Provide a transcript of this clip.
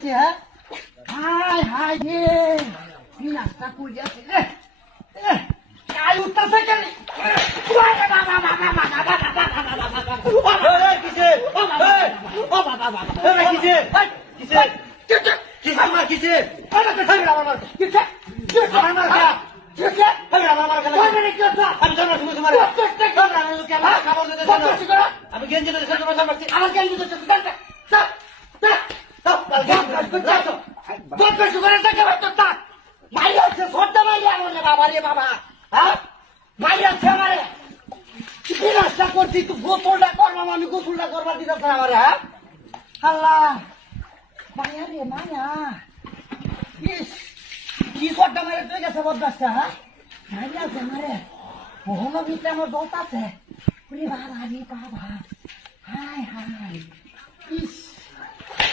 হ্যাঁ high high রে নাস্তা করে আছে কাল উঠতেছে কেন আমি গেঞ্জি আমার গেঞ্জি গোসলটা করবাম আমি গোসলটা করবার দিতেছে আমার হ্যাঁ আল্লাহ মায়া রে মায়া ইস কি সরটা মারে তুই গেছে বদমাসটা হ্যাঁ মারিয়া আছে মারে ওহনো ভিতরে আমার দোত আছে বাবা রে বাবা হাই হাই ইস কি